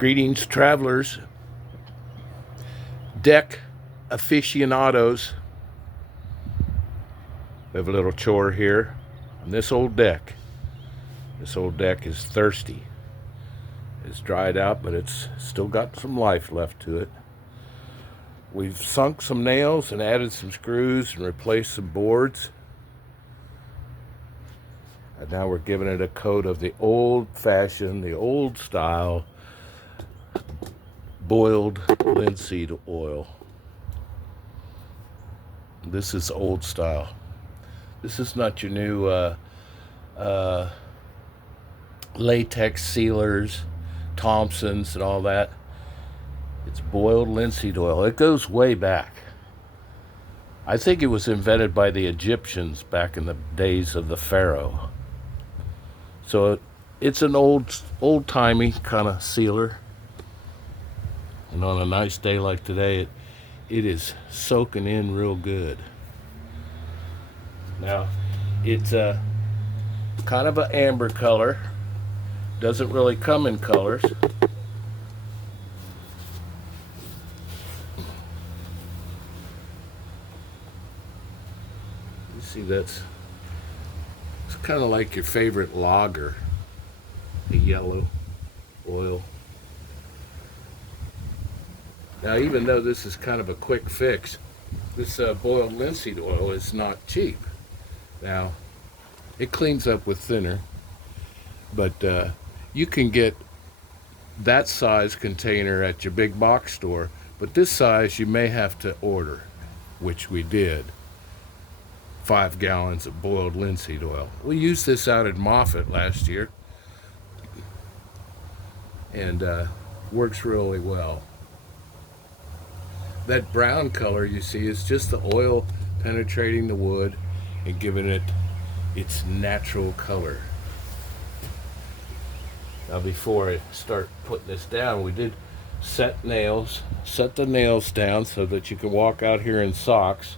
Greetings, travelers, deck aficionados. We have a little chore here on this old deck. This old deck is thirsty. It's dried out, but it's still got some life left to it. We've sunk some nails and added some screws and replaced some boards. And now we're giving it a coat of the old-fashioned, the old style boiled linseed oil. This is old style. This is not your new latex sealers, Thompsons and all that. It's boiled linseed oil. It goes way back. I think it was invented by the Egyptians back in the days of the Pharaoh. So it's an old-timey kind of sealer. And on a nice day like today, it is soaking in real good. Now, it's kind of an amber color. Doesn't really come in colors. You see, it's kind of like your favorite lager, the yellow oil. Now, even though this is kind of a quick fix, this boiled linseed oil is not cheap. Now, it cleans up with thinner, but you can get that size container at your big box store, but this size you may have to order, which we did. 5 gallons of boiled linseed oil. We used this out at Moffett last year, and works really well. That brown color you see is just the oil penetrating the wood and giving it its natural color. Now, before I start putting this down, we did set the nails down so that you can walk out here in socks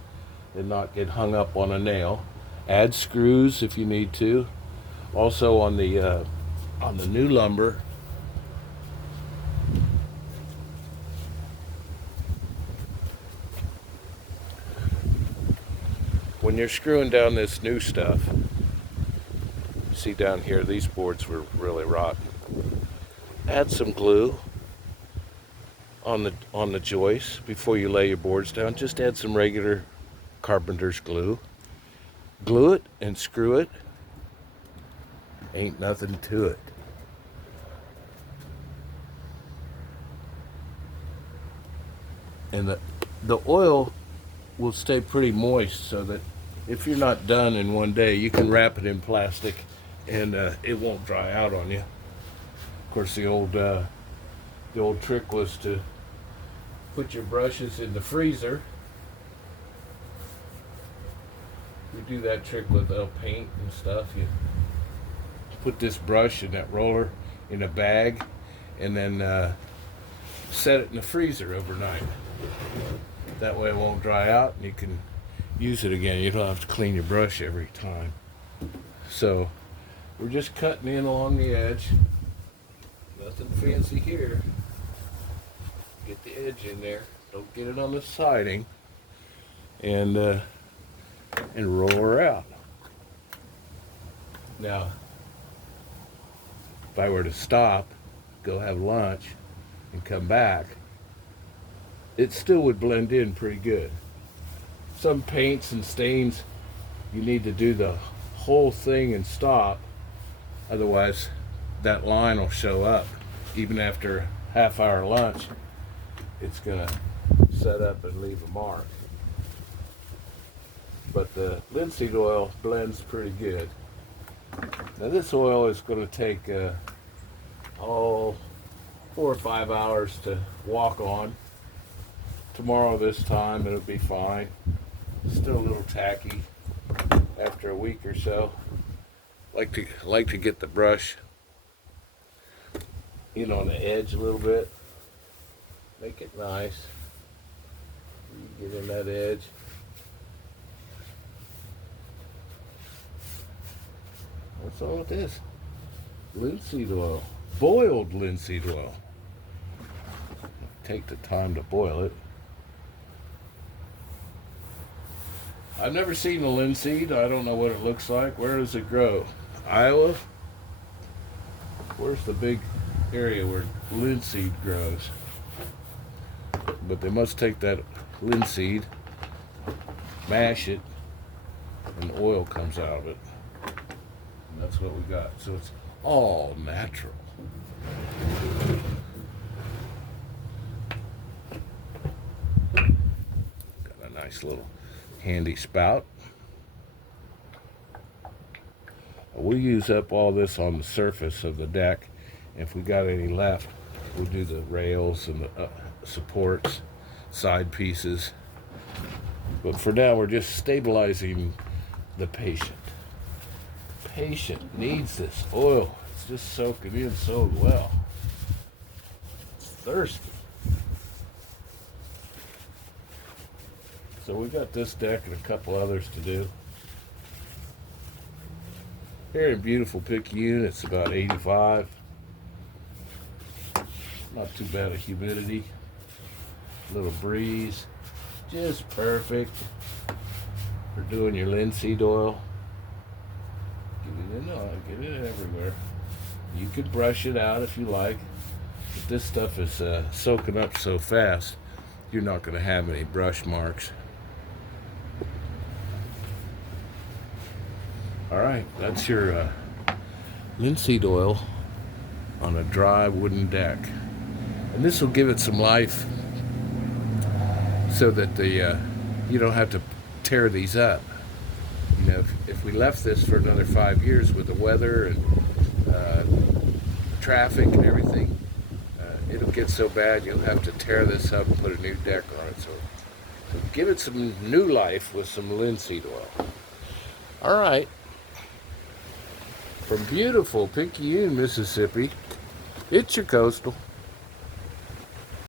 and not get hung up on a nail. Add screws if you need to. Also on the new lumber, when you're screwing down this new stuff, see down here, these boards were really rotten. Add some glue on the joists before you lay your boards down. Just add some regular carpenter's glue. Glue it and screw it. Ain't nothing to it. And the oil will stay pretty moist, so that if you're not done in one day, you can wrap it in plastic and it won't dry out on you. Of course, the old trick was to put your brushes in the freezer. You do that trick with paint and stuff. You put this brush and that roller in a bag and then set it in the freezer overnight. That way it won't dry out and you can use it again. You don't have to clean your brush every time. So we're just cutting in along the edge. Nothing fancy here. Get the edge in there. Don't get it on the siding. And roll her out. Now, if I were to stop, go have lunch, and come back, it still would blend in pretty good. Some paints and stains, you need to do the whole thing and stop. Otherwise, that line will show up. Even after a half-hour lunch, it's gonna set up and leave a mark. But the linseed oil blends pretty good. Now, this oil is going to take 4 or 5 hours to walk on. Tomorrow this time it'll be fine. Still a little tacky after a week or so. Like to get the brush in on the edge a little bit. Make it nice. You get in that edge. What's all with this? Linseed oil. Boiled linseed oil. take the time to boil it. I've never seen a linseed. I don't know what it looks like. Where does it grow? Iowa? Where's the big area where linseed grows? But they must take that linseed, mash it, and oil comes out of it. And that's what we got. So it's all natural. Got a nice little handy spout. We'll use up all this on the surface of the deck. If we got any left, we'll do the rails and the supports, side pieces. But for now, we're just stabilizing the patient. Patient needs this oil. It's just soaking in so well. It's thirsty. So we got this deck and a couple others to do. Here in beautiful Picayune, it's about 85. Not too bad of humidity. Little breeze. Just perfect for doing your linseed oil. Get it everywhere. You could brush it out if you like. But this stuff is soaking up so fast, you're not going to have any brush marks. Alright, that's your linseed oil on a dry wooden deck. And this will give it some life so that you don't have to tear these up. You know, if we left this for another 5 years with the weather and traffic and everything, it'll get so bad you'll have to tear this up and put a new deck on it. So give it some new life with some linseed oil. Alright. From beautiful Picayune, Mississippi, it's your Coastal.